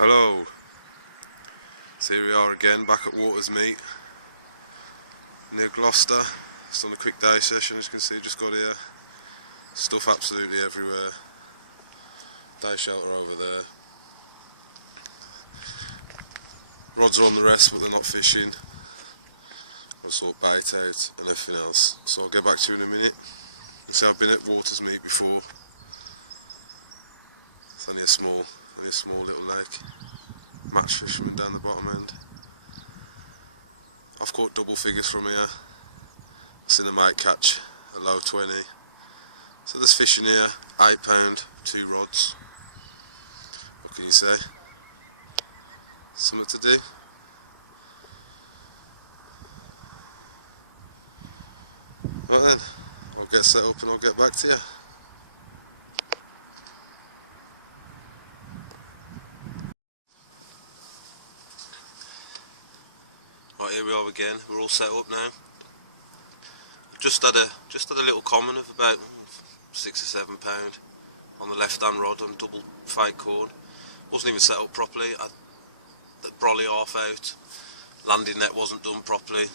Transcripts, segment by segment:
Hello, so here we are again, back at Watersmeet near Gloucester. Just on a quick day session, as you can see, just got here. Stuff absolutely everywhere. Day shelter over there. Rods are on the rest, but they're not fishing. I'll sort bait out and everything else. So I'll get back to you in a minute. So I've been at Watersmeet before. It's only a small little lake. Match fishermen down the bottom end. I've caught double figures from here. I've seen a mate catch a low 20. So there's fishing here, £8, 2 rods. What can you say? Something to do. Right then, I'll get set up and I'll get back to you. Right, here we are again. We're all set up now. Just had a little common of about £6 or £7 on the left hand rod on double fake cord. Wasn't even set up properly. The brolly half out. Landing net wasn't done properly.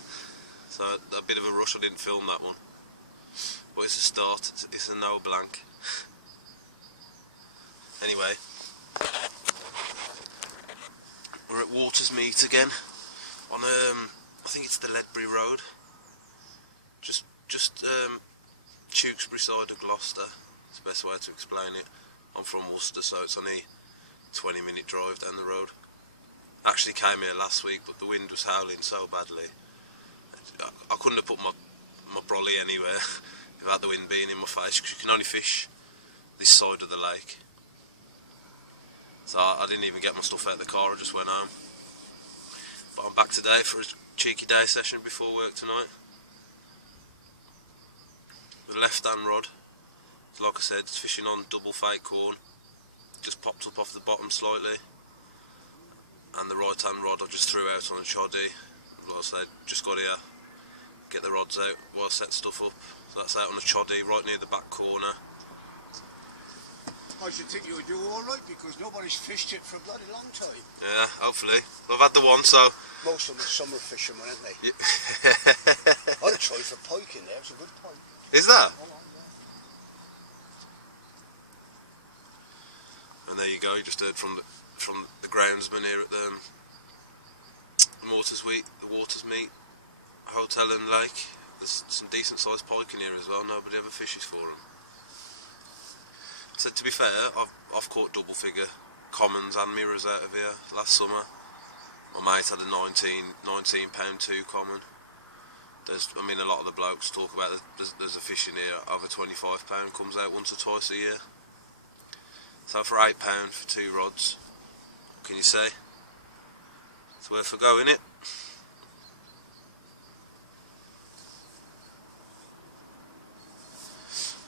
So a bit of a rush. I didn't film that one. But it's a start. It's a no blank. Anyway, we're at Watersmeet again. On I think it's the Ledbury Road, just Tewkesbury side of Gloucester. It's the best way to explain it. I'm from Worcester, so it's only a 20-minute drive down the road. Actually came here last week, but the wind was howling so badly. I couldn't have put my brolly anywhere without the wind being in my face, because you can only fish this side of the lake. So I didn't even get my stuff out of the car, I just went home. But I'm back today for a cheeky day session before work tonight. The left hand rod, like I said, it's fishing on double fake corn. Just popped up off the bottom slightly. And the right hand rod I just threw out on a choddy. Like I said, just got here, get the rods out while I set stuff up. So that's out on a choddy right near the back corner. I should think you would do alright, because nobody's fished it for a bloody long time. Yeah, hopefully. I've had the one, so... Most of them are summer fishermen, aren't they? Yeah. I'd try for pike in there, it's a good pike. Is that? Hold on, yeah. And there you go, you just heard from the groundsman here at the Watersmeet Hotel and Lake. There's some decent sized pike in here as well, nobody ever fishes for them. So to be fair, I've caught double figure commons and mirrors out of here last summer. My mate had a £19 2 common. A lot of the blokes talk about there's a fish in here over £25 comes out once or twice a year. So for £8 for 2 rods, what can you say? It's worth a go, innit?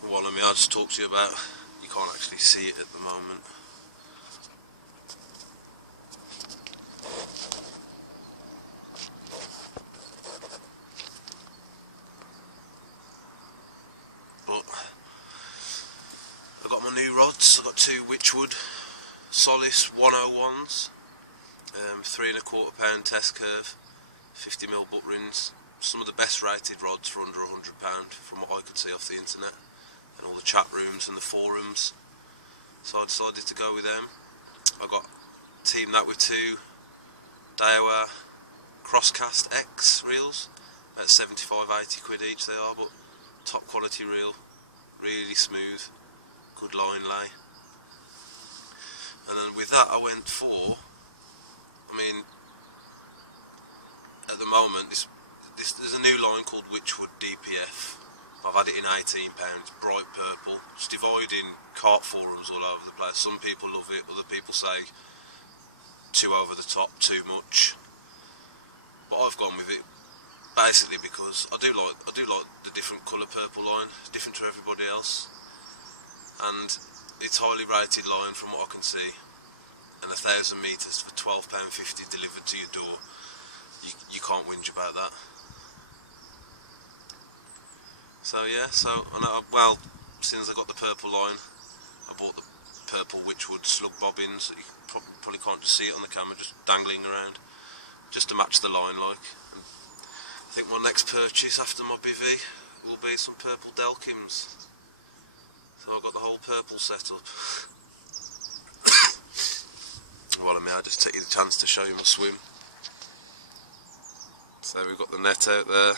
One of me I'll just talk to you about. You can't actually see it at the moment. But I got my new rods. I got 2 Witchwood Solace 101s, 3¼ test curve, 50mm butt rings. Some of the best rated rods for under £100 from what I could see off the internet and all the chat rooms and the forums. So I decided to go with them. I got teamed that with 2 Daiwa Crosscast X reels, about 75–80 quid each they are, but top quality reel, really smooth, good line lay. And then with that I went for, at the moment there's a new line called Witchwood DPF. I've had it in £18, bright purple. It's dividing carp forums all over the place. Some people love it, other people say too over the top, too much. But I've gone with it basically because I do like the different colour purple line. It's different to everybody else, and it's highly rated line from what I can see. And 1,000 metres for £12.50 delivered to your door. You can't whinge about that. So yeah, since I got the purple line, I bought the purple witchwood slug bobbins that you probably can't just see it on the camera, just dangling around, just to match the line like. And I think my next purchase after my bivvy will be some purple Delkims. So I've got the whole purple setup. Well, I mean, I just take you the chance to show you my swim. So we've got the net out there,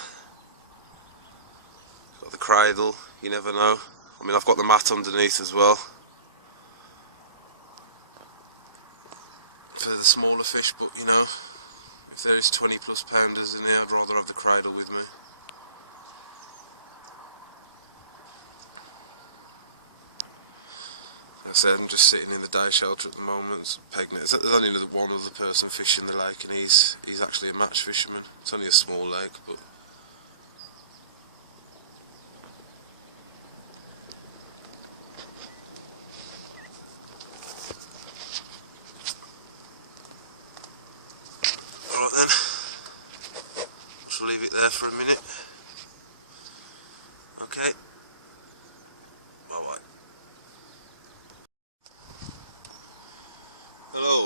got the cradle, you never know. I mean, I've got the mat underneath as well for the smaller fish, but you know, if there is 20+ pounders in here, I'd rather have the cradle with me. Like I said, I'm just sitting in the day shelter at the moment, pegging it. There's only one other person fishing the lake, and he's actually a match fisherman. It's only a small lake, but alright then, just leave it there for a minute. Okay, bye bye. Hello.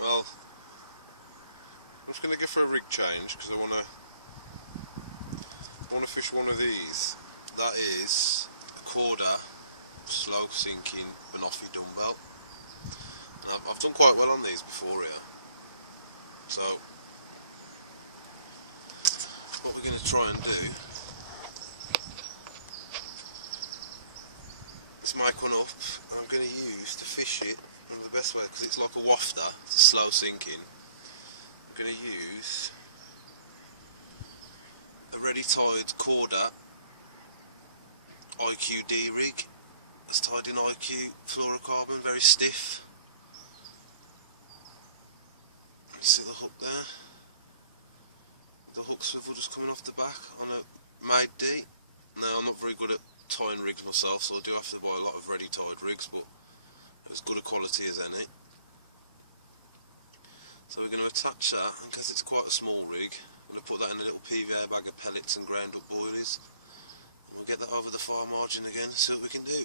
Well, I'm just going to go for a rig change because I want to fish one of these. That is a quarter slow sinking Banoffee dumbbell. Now, I've done quite well on these before here. So what we're going to try and do is make one up. I'm going to use to fish it. And the best way, because it's like a wafter, it's a slow sinking. I'm going to use a ready tied Corda IQD rig. It's tied in IQ fluorocarbon, very stiff. You see the hook there? The hook swivel just coming off the back on a Made D. Now, I'm not very good at tying rigs myself, so I do have to buy a lot of ready tied rigs, but as good a quality as any. So we're going to attach that, and because it's quite a small rig, I'm going to put that in a little PVA bag of pellets and ground up boilies, and we'll get that over the far margin again and see what we can do.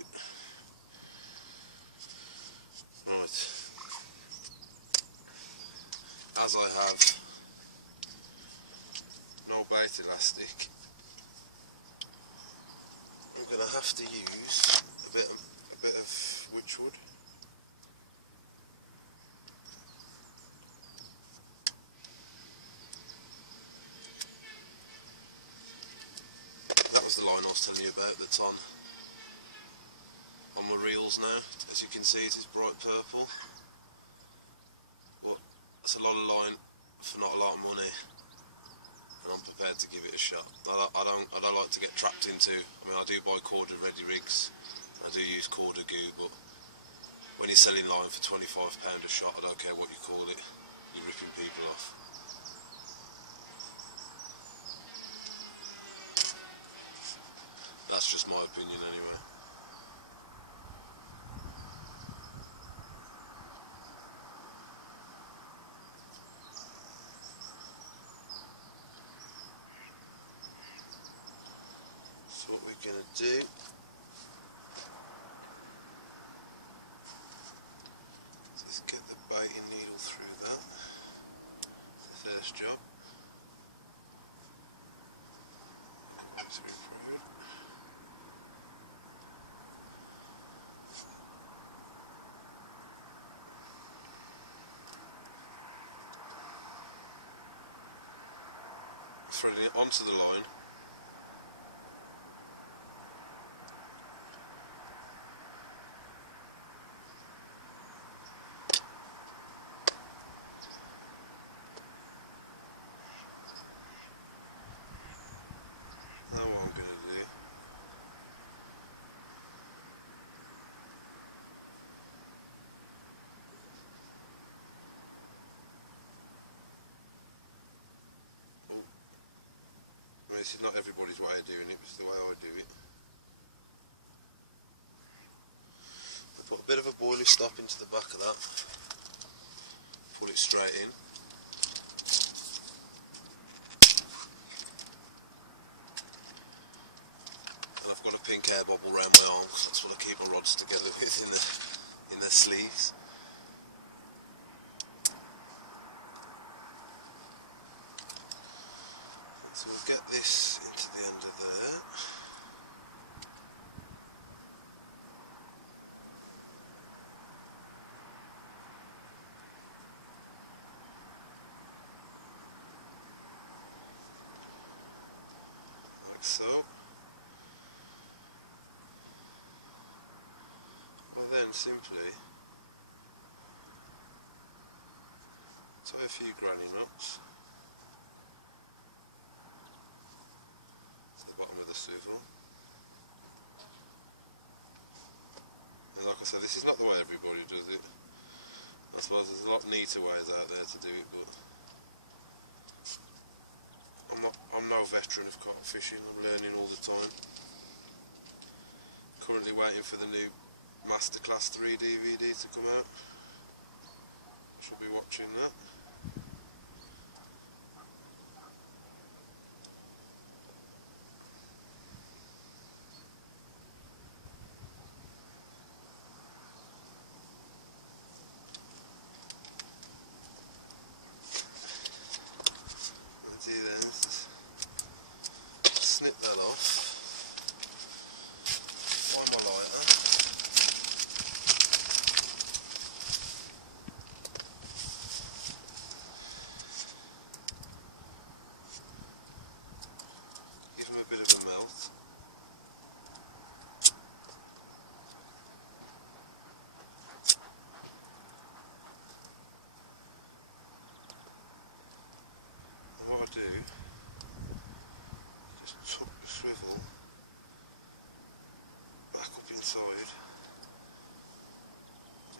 Right, as I have no bait elastic, I'm going to have to use a bit of witchwood. That was the line I was telling you about that's on my reels now. As you can see, it is bright purple, but that's a lot of line for not a lot of money, and I'm prepared to give it a shot. I don't like to get trapped into, I mean, I do buy Corda ready rigs, I do use Corda goo, but when you're selling line for £25 a shot, I don't care what you call it, you're ripping people off. That's just my opinion anyway. So what we're going to do is get the baiting needle through that. The first job. Threading it onto the line. Now what I'm going to do this is not everybody's way of doing it, but it's the way I do it. I put a bit of a boilie stop into the back of that, put it straight in. And I've got a pink air bubble around my arm, because that's what I keep my rods together with in the sleeves. So we'll get this into the end of there. Like so. And then simply tie a few granny knots to the bottom of the swivel. And like I said, this is not the way everybody does it. I suppose there's a lot neater ways out there to do it, but I'm no veteran of carp fishing. I'm learning all the time. Currently waiting for the new Masterclass 3 DVD to come out. Should be watching that. Snip that off, find my lighter, give him a bit of a melt. And what I do, just tuck the swivel back up inside.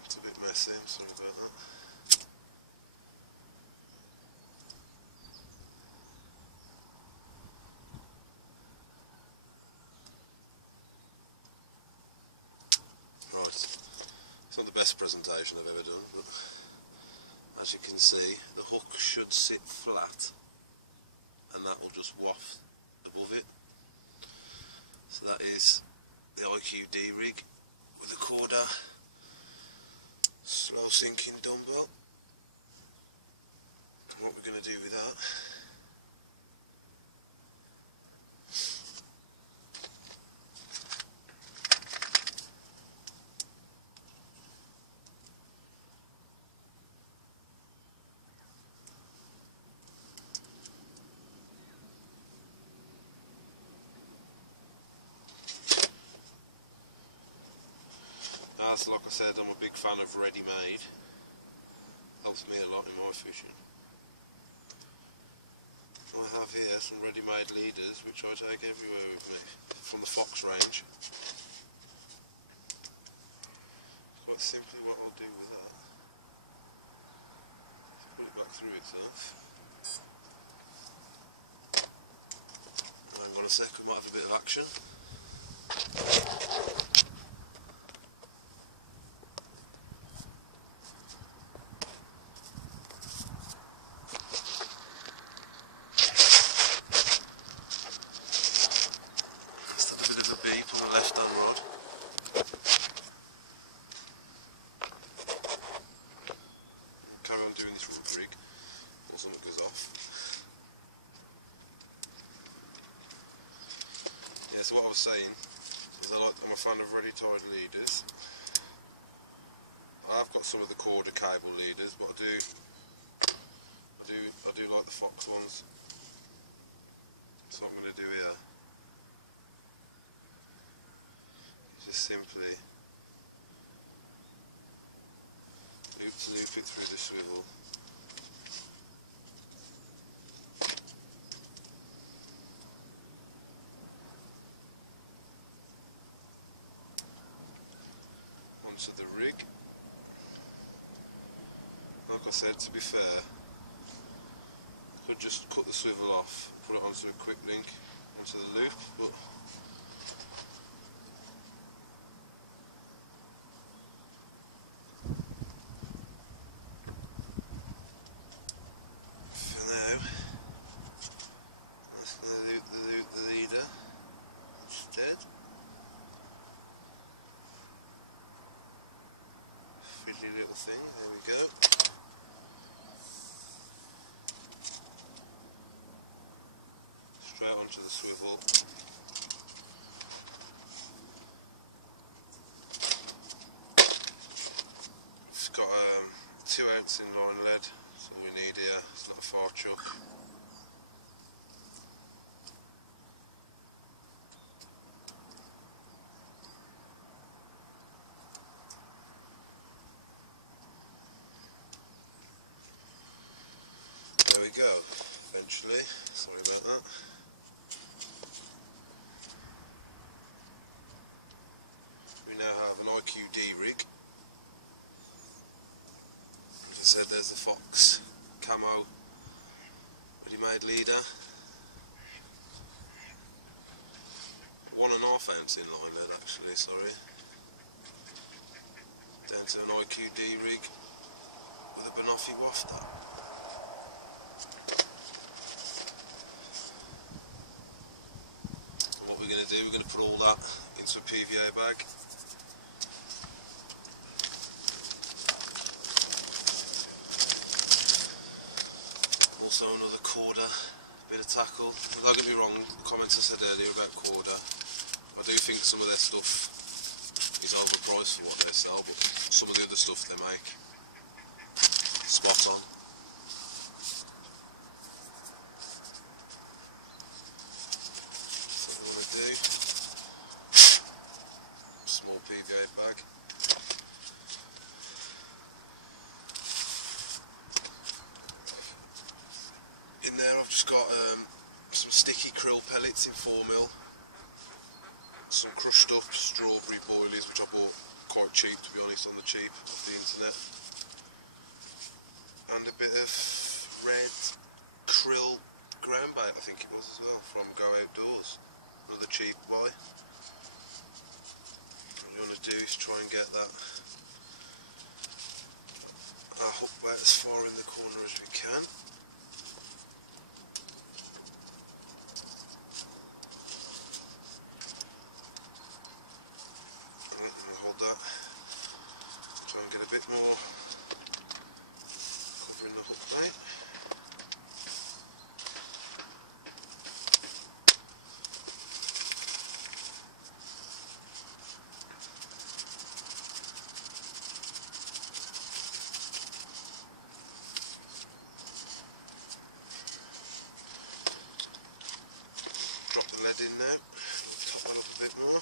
It's a bit messy, I'm sorry about that. Right, it's not the best presentation I've ever done, but as you can see, the hook should sit flat and that will just waft above it. So that is the IQD rig with a Corda slow sinking dumbbell. And what we're going to do with that as like I said, I'm a big fan of ready-made. Helps me a lot in my fishing. I have here some ready-made leaders which I take everywhere with me from the Fox range. Quite simply what I'll do with that is put it back through itself. Hang on a sec, I might have a bit of action. So what I was saying is I'm a fan of ready tied leaders. I've got some of the Corda cable leaders, but I do like the Fox ones. So what I'm going to do here is just simply loop it through the swivel. Onto the rig. Like I said, to be fair, I could just cut the swivel off, put it onto a quick link, onto the loop, but for now, let's loop the leader instead. little thing. There we go. Straight onto the swivel. It's got 2 ounce inline lead. That's all we need here. It's not a far chuck. There we go, eventually. Sorry about that. We now have an IQD rig. Like I said, there's the Fox camo ready-made leader. 1.5 ounce inline lead actually, sorry. Down to an IQD rig with a Banoffee wafter. What we're going to do, we're going to put all that into a PVA bag. Also another quarter, bit of tackle. Don't get me wrong, the comments I said earlier about quarter, I do think some of their stuff is overpriced for what they sell, but some of the other stuff they make, spot on. That's what we want to do. Small PVA bag. In there I've just got some sticky krill pellets in 4mm, some crushed up strawberry boilies which I bought quite cheap, to be honest, on the cheap off the internet, and a bit of red krill ground bait I think it was as well, from Go Outdoors, another cheap buy. What you want to do is try and get that hook bait as far in the corner as we can. Try and get a bit more covering the hook bait. Drop the lead in now, top that up a bit more.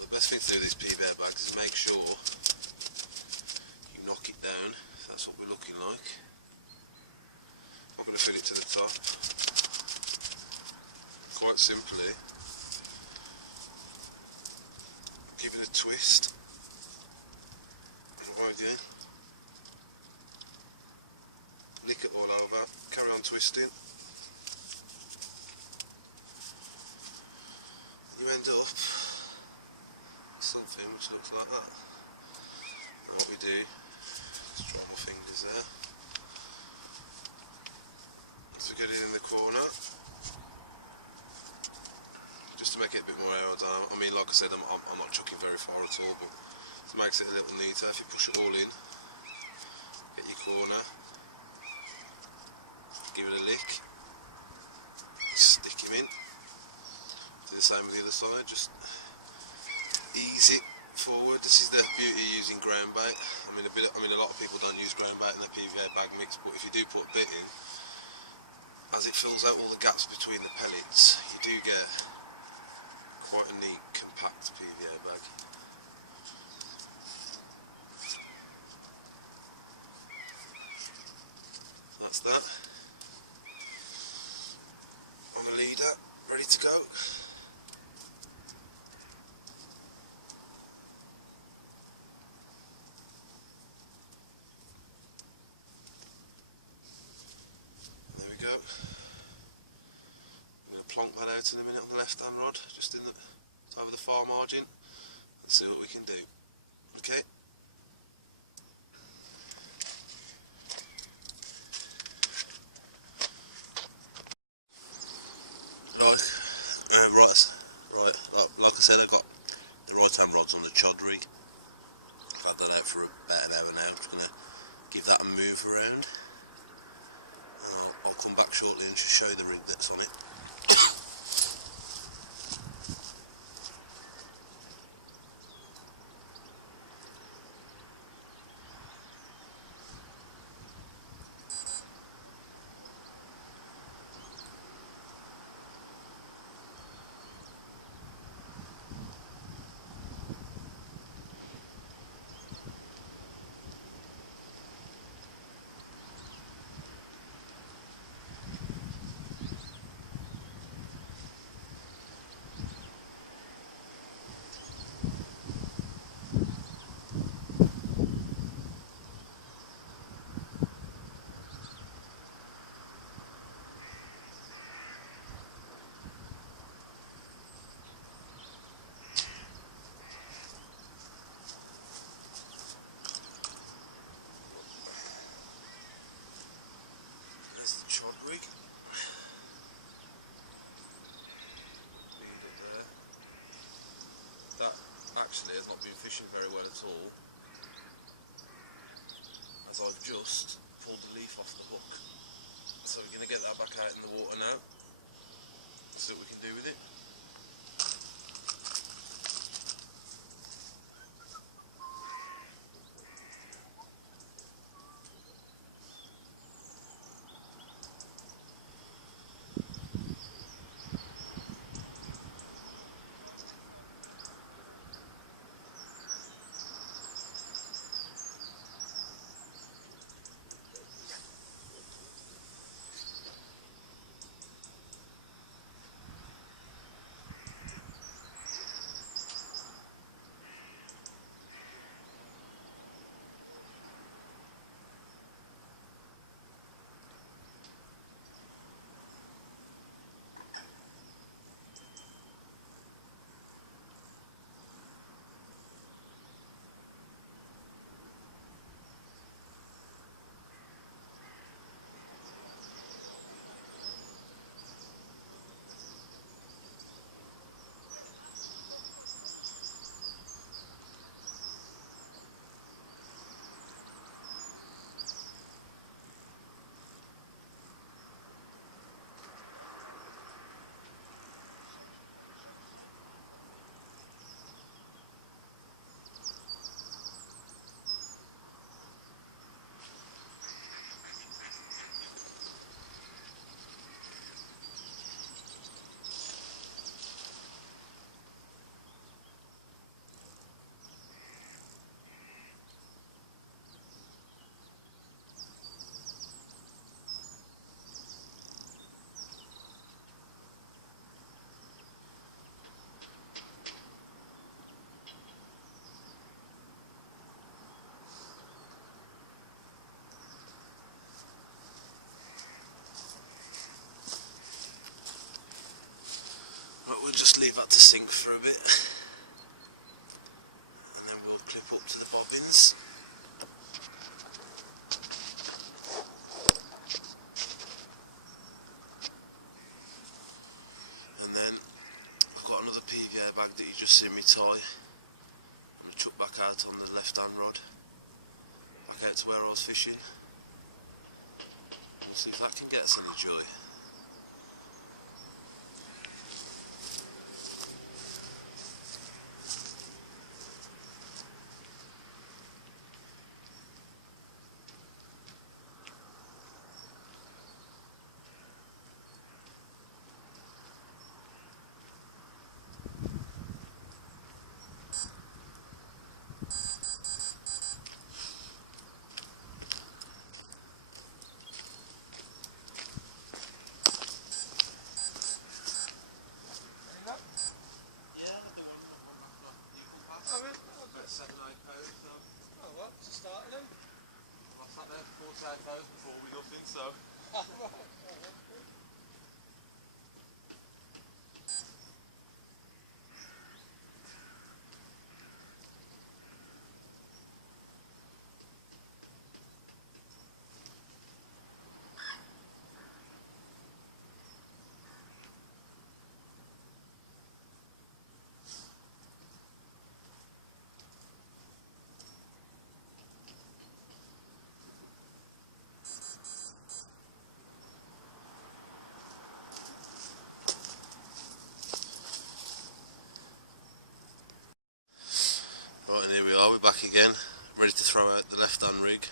The best thing to do with these PVA bags is make sure you knock it down. That's what we're looking like. I'm going to fill it to the top. Quite simply, give it a twist. Right again. Lick it all over. Carry on twisting. You end up something which looks like that. And what we do, just drop my fingers there, so get it in the corner, just to make it a bit more aerodynamic. I mean, like I said, I'm not chucking very far at all, but it makes it a little neater. If you push it all in, get your corner, give it a lick, stick him in, do the same with the other side, just ease it forward. This is the beauty of using ground bait. I mean, a lot of people don't use ground bait in their PVA bag mix, but if you do put a bit in, as it fills out all the gaps between the pellets, you do get quite a neat, compact PVA bag. That's that. On a leader, ready to go. There we go. I'm going to plonk that out in a minute on the left hand rod, just in the over the far margin, and see what we can do. Okay. Right, like I said, I've got the right hand rods on the chod rig. Got that out for about an hour now. I'm just going to give that a move around. I'll come back shortly and just show you the rig that's on it. Chod rig. That actually has not been fishing very well at all, as I've just pulled the leaf off the hook. So we're going to get that back out in the water now, see what we can do with it. Right, we'll just leave that to sink for a bit, and then we'll clip up to the bobbins. And then I've got another PVA bag that you just see me tie. I'm going to chuck back out on the left hand rod, back out to where I was fishing. See if that can get us any joy. ready to throw out the left hand rig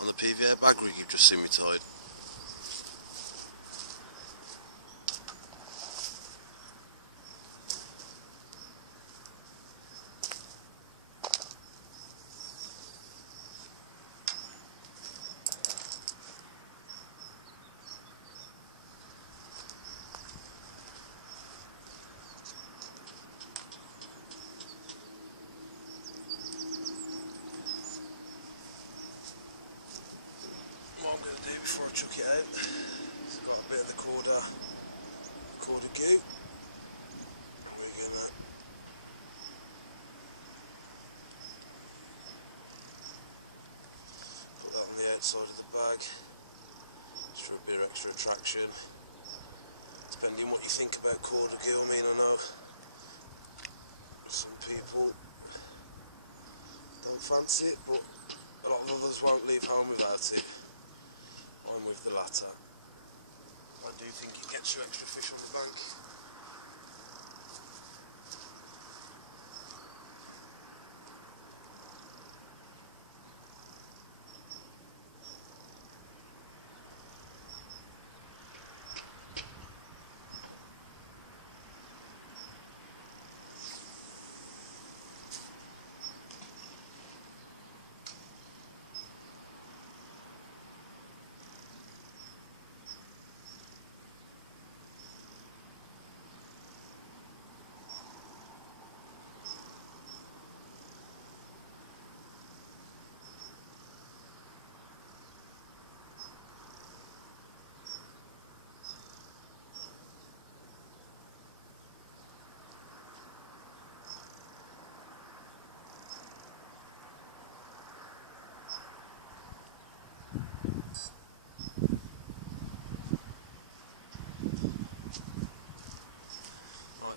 on the PVA bag rig you've just seen me tied. What I'm going to do before I chuck it out is I've got a bit of the corder goo. We're going to put that on the outside of the bag just for a bit of extra attraction. Depending what you think about corder goo, I mean, I know some people don't fancy it, but a lot of others won't leave home without it. I'm with the latter. I do think it gets you extra fish on the bank.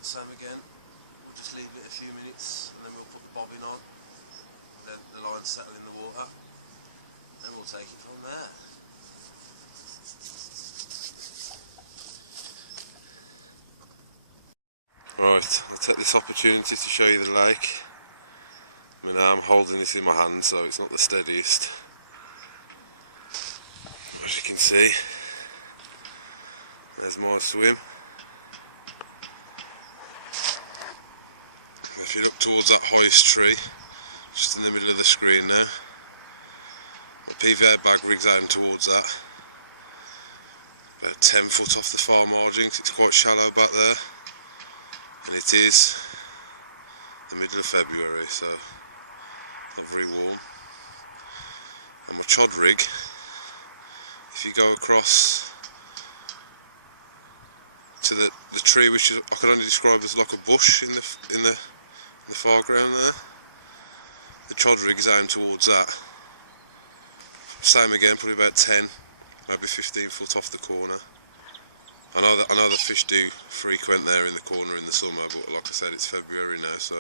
Same again, we'll just leave it a few minutes and then we'll put the bobbin on, let the line settle in the water, and we'll take it from there. Right, I'll take this opportunity to show you the lake. I mean, I'm holding this in my hand, so it's not the steadiest. As you can see, there's my swim. If you look towards that highest tree, just in the middle of the screen now, my PVA bag rig's out towards that, about 10 foot off the far margin, 'cause it's quite shallow back there, and it is the middle of February, so not very warm. And my chod rig, if you go across to the tree, which is, I can only describe as like a bush in the foreground there, the chod rig is aimed towards that. Same again, probably about 10, maybe 15 foot off the corner. I know the fish do frequent there in the corner in the summer, but like I said, it's February now, so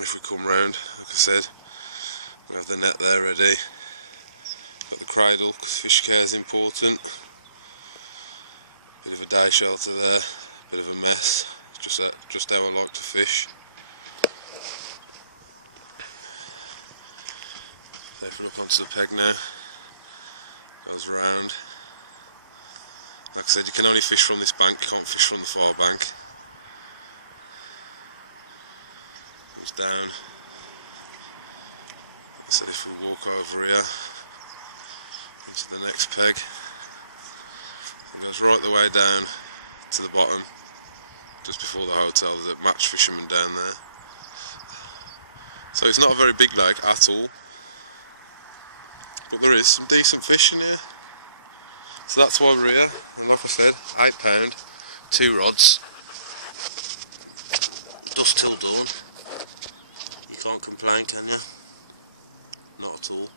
if we come round, like I said, we have the net there ready. Got the cradle, because fish care is important. Bit of a day shelter there, bit of a mess. Just how I like to fish. So if we look onto the peg now, goes round. Like I said, you can only fish from this bank, you can't fish from the far bank. Goes down. So if we walk over here into the next peg, it goes right the way down to the bottom. Just before the hotel, there's a match fisherman down there. So it's not a very big lake at all, but there is some decent fish in here. So that's why we're here, and like I said, £8, 2 rods, dusk till dawn. You can't complain, can you? Not at all.